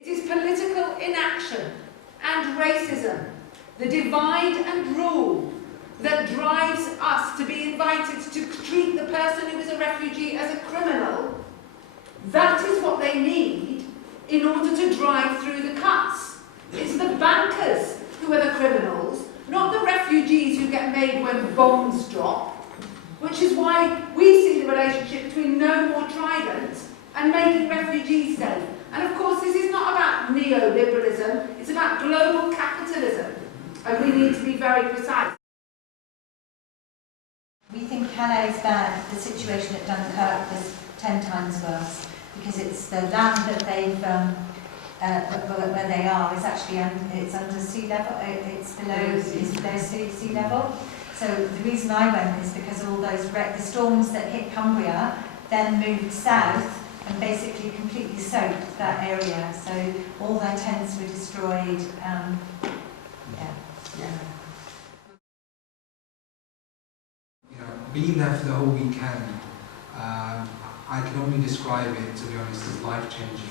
It is political inaction and racism, the divide and rule, that drives us to be invited to treat the person who is a refugee as a criminal. That is what they need in order to drive through the cuts. It's the bankers who are the criminals, not the refugees who get made when bombs drop, which is why we see the relationship between No More Trident and making refugees safe. And of course, this is not about neoliberalism, it's about global capitalism, and we need to be very precise. We think Calais is bad. The situation at Dunkirk was 10 times worse because it's the land that they've, where they are, is actually it's under sea level. It's below sea level. So the reason I went is because all those the storms that hit Cumbria then moved south and basically completely soaked that area. So all their tents were destroyed. Being there for the whole weekend, I can only describe it, to be honest, as life-changing.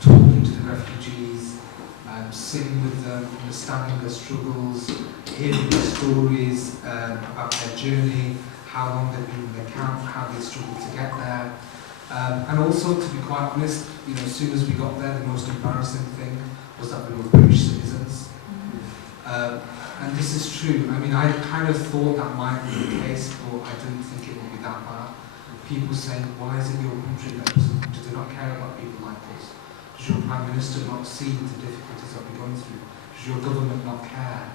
Talking to the refugees, sitting with them, understanding their struggles, hearing their stories about their journey, how long they've been in their camp, how they struggled to get there. And also, to be quite honest, as soon as we got there, the most embarrassing thing was that we were British citizens. And this is true. I mean, I kind of thought that might be the case, but I didn't think it would be that bad. People saying, why is it your country that do they not care about people like us? Does your Prime Minister not see the difficulties that we're going through? Does your government not care?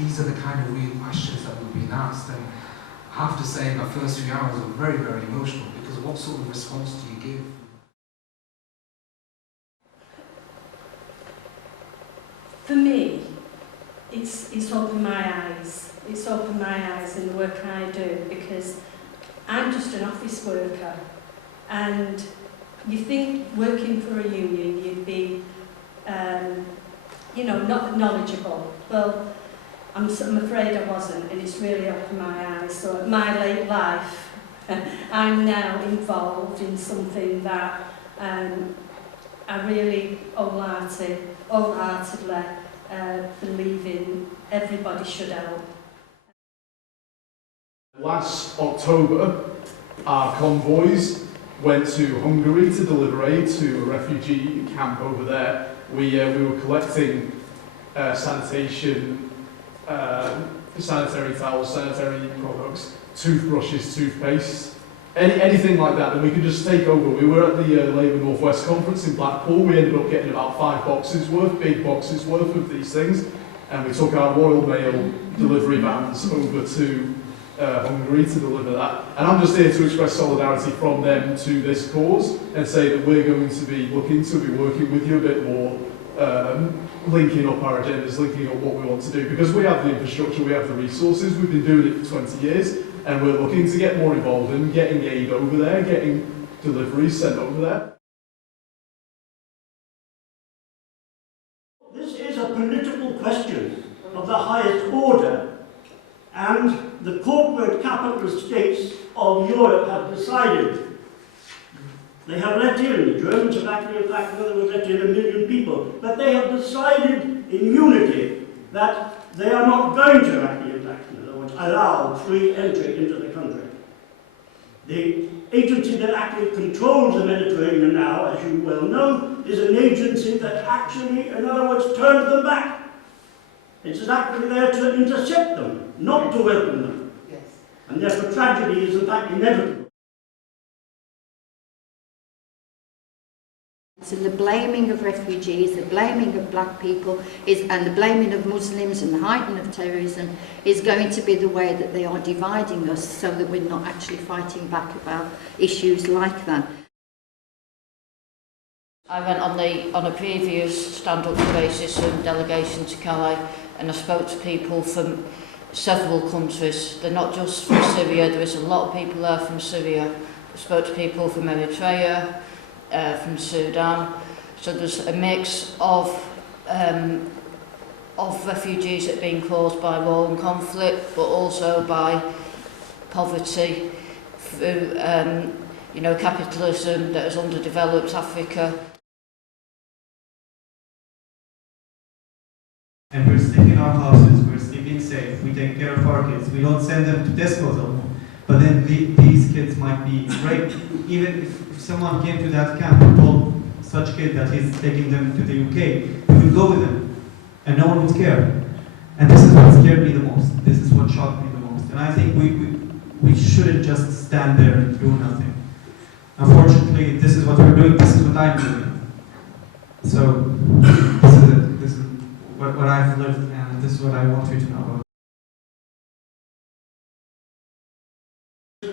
These are the kind of real questions that we're being asked. And I have to say, my first few hours were very, very emotional, because what sort of response do you give? For me, it's opened my eyes. It's opened my eyes in the work I do, because I'm just an office worker, and you think working for a union you'd be, not knowledgeable. Well, I'm afraid I wasn't, and it's really opened my eyes. So at my late life, I'm now involved in something that I really wholeheartedly believe in. Everybody should help. Last October, our convoys went to Hungary to deliver aid to a refugee camp over there. We were collecting sanitation, sanitary towels, sanitary products, toothbrushes, toothpaste, anything like that that we could just take over. We were at the Labour North West conference in Blackpool. We ended up getting about 5 boxes worth, big boxes worth of these things, and we took our Royal Mail delivery vans over to Hungary to deliver that. And I'm just here to express solidarity from them to this cause and say that we're going to be looking to be working with you a bit more, linking up our agendas, linking up what we want to do, because we have the infrastructure, we have the resources, we've been doing it for 20 years, and we're looking to get more involved in getting aid over there, getting deliveries sent over there. This is a political question of the highest order, and the corporate capitalist states of Europe have decided. They have let in, the Germans have actually let in 1 million people, but they have decided in unity that they are not going to actually, in other words, allow free entry into the country. The agency that actually controls the Mediterranean now, as you well know, is an agency that actually, in other words, turns them back. It's actually there to intercept them, not to welcome them. Yes. And therefore tragedy is in fact inevitable. So the blaming of refugees, the blaming of black people, and the blaming of Muslims and the heightened of terrorism is going to be the way that they are dividing us, so that we're not actually fighting back about issues like that. I went on a previous stand-up basis and delegation to Calais, and I spoke to people from several countries. They're not just from Syria, there is a lot of people there from Syria. I spoke to people from Eritrea, from Sudan. So there's a mix of refugees that are being caused by war and conflict, but also by poverty through capitalism that has underdeveloped Africa. and we're sleeping in our houses, we're sleeping safe, we take care of our kids, we don't send them to disposal, but then these kids might be raped. Even if someone came to that camp and told such kid that he's taking them to the UK, we would go with them, and no one would care. And this is what scared me the most. This is what shocked me the most. And I think we shouldn't just stand there and do nothing. Unfortunately, this is what we're doing, this is what I'm doing. So, this is it. This is what I've lived, and this is what I want you to know about.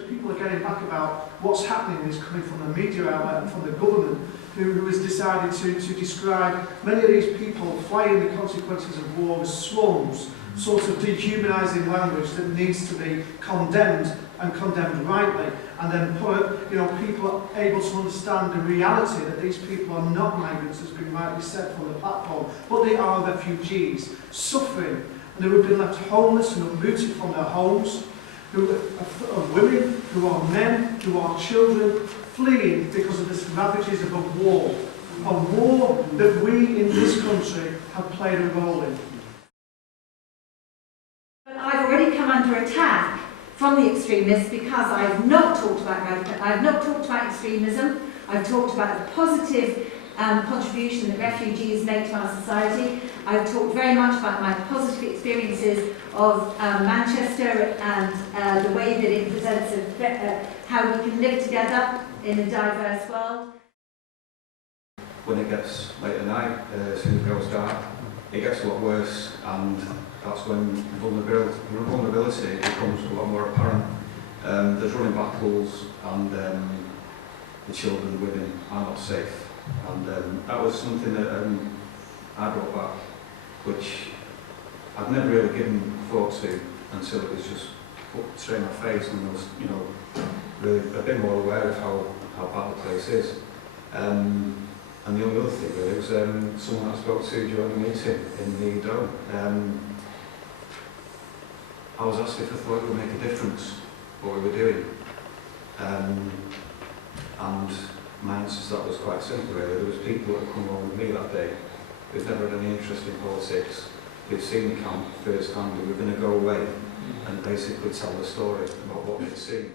People are getting back about what's happening is coming from the media outlet and from the government, who has decided to describe many of these people flying the consequences of war as swans, sort of dehumanising language that needs to be condemned and condemned rightly, and then put, people able to understand the reality that these people are not migrants, as has been rightly said from the platform, but they are refugees suffering, and who have been left homeless and uprooted from their homes, who are women, who are men, who are children, fleeing because of the ravages of a war that we in this country have played a role in. But I've already come under attack from the extremists because I've not talked about extremism. I've talked about the positive contribution that refugees make to our society. I've talked very much about my positive experiences of Manchester and the way that it presents how we can live together in a diverse world. When it gets late at night, as soon as it goes dark, it gets a lot worse, and that's when vulnerability becomes a lot more apparent. There's running battles, and the children and women are not safe. And that was something that I brought back, which I'd never really given thought to until it was just put straight in my face, and I was, really a bit more aware of how bad the place is. And the only other thing really was someone I spoke to during the meeting in the dome. I was asked if I thought it would make a difference what we were doing. And my answer to that was quite simple really. There was people that had come along with me that day who'd never had any interest in politics, who'd seen the camp first hand, who were going to go away and basically tell the story about what they'd seen.